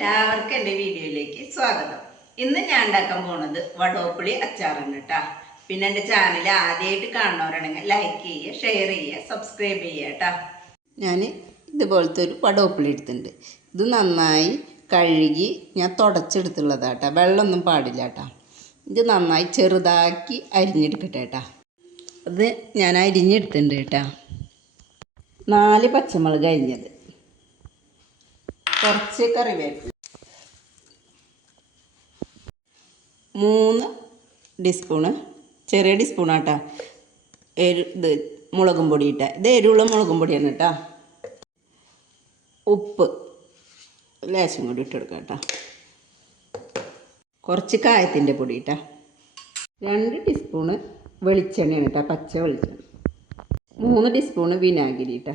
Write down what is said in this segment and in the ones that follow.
എല്ലാവർക്കും എന്റെ വീഡിയോയിലേക്ക് സ്വാഗതം. ഇന്ന് ഞാൻ ഉണ്ടാക്കാൻ പോണത് വടോപ്പുളി അച്ചാറാണ് കേട്ടാ പിന്നെ എന്റെ ചാനൽ ആദ്യമായിട്ട് കാണുന്നവരാണെങ്കിൽ ലൈക്ക് ചെയ്യുക ഷെയർ ചെയ്യുക സബ്സ്ക്രൈബ് ചെയ്യുക കേട്ടാ ഞാൻ ഇതുപോലത്തെ ഒരു വടോപ്പുളി എടുത്തിട്ടുണ്ട്. ഇത് നന്നായി കഴുകി ഞാൻ തുടച്ചെടുത്തുള്ളതാണ് കേട്ടാ വെള്ളമൊന്നും പാടില്ല കേട്ടാ ഇത് നന്നായി ചെറുതാക്കി അരിഞ്ഞെടുക്കട്ടെ കേട്ടാ അത് ഞാൻ അരിഞ്ഞെടുത്തിട്ടുണ്ട് കേട്ടാ നാല് പച്ചമുളക് അരിഞ്ഞത്. കുറച്ച് കറിവേപ്പില. മൂന്ന് ടീസ്പൂണ് ചെറിയ ടീസ്പൂണാട്ടാ. എരു ഇത് മുളകും പൊടി ഇട്ട. ഇത് എരിവുള്ള മുളകും പൊടിയാണ് കേട്ടോ. ഉപ്പ് ലേശം കൂടി ഇട്ടെടുക്കാം കേട്ടോ. കുറച്ച് കായത്തിന്റെ പൊടി ഇട്ടാ. രണ്ട് ടീസ്പൂണ് വെളിച്ചെണ്ണയാണ് കേട്ടോ പച്ച വെളിച്ചെണ്ണ. മൂന്ന് ടീസ്പൂണ് വിനാഗിരി ഇട്ടാ.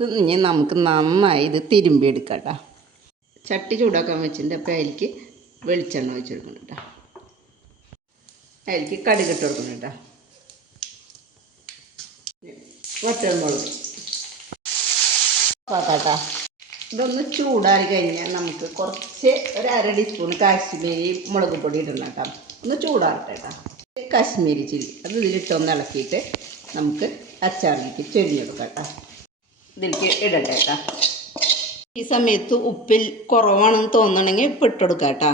ഇത് ഇനി നമുക്ക് നന്നായി ഇത് തിരുമ്പി എടുക്കാം കേട്ടോ. ചട്ടി ചൂടാക്കാൻ വെച്ചിട്ടുണ്ട് അപ്പോൾ അതിലേക്ക് വെളിച്ചെണ്ണ ഒഴിച്ച് കൊടുക്കണം കേട്ടോ അതിലേക്ക് കടുകിട്ട് കൊടുക്കണം കേട്ടോ വറ്റൽമുളക്. പാത്താട്ടാ. ഇതൊന്ന് ചൂടാറി കഴിഞ്ഞാൽ നമുക്ക് കുറച്ച് ഒരു അര ടീസ്പൂൺ കാശ്മീരി മുളക് പൊടി ഇടണം കേട്ടോ ഒന്ന് ചൂടാറട്ടെ കേട്ടോ കാശ്മീരി ചില്ലി അത് ഇതിലിട്ടൊന്ന് ഇളക്കിയിട്ട് നമുക്ക് അച്ചാറിലേക്ക് ചൊരിഞ്ഞെടുക്കാം കേട്ടോ ഇതിലേക്ക് ഇടട്ടെ കേട്ടോ ഈ സമയത്ത് ഉപ്പിൽ കുറവാണെന്ന് തോന്നണമെങ്കിൽ ഉപ്പ് ഇട്ടുകൊടുക്കാം കേട്ടോ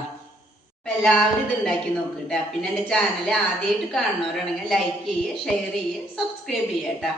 അപ്പം എല്ലാവരും ഇത് ഉണ്ടാക്കി നോക്കുക പിന്നെ എന്റെ ചാനൽ ആദ്യമായിട്ട് കാണുന്നവരാണെങ്കിൽ ലൈക്ക് ചെയ്യുക ഷെയർ ചെയ്യുക സബ്സ്ക്രൈബ് ചെയ്യുക കേട്ടോ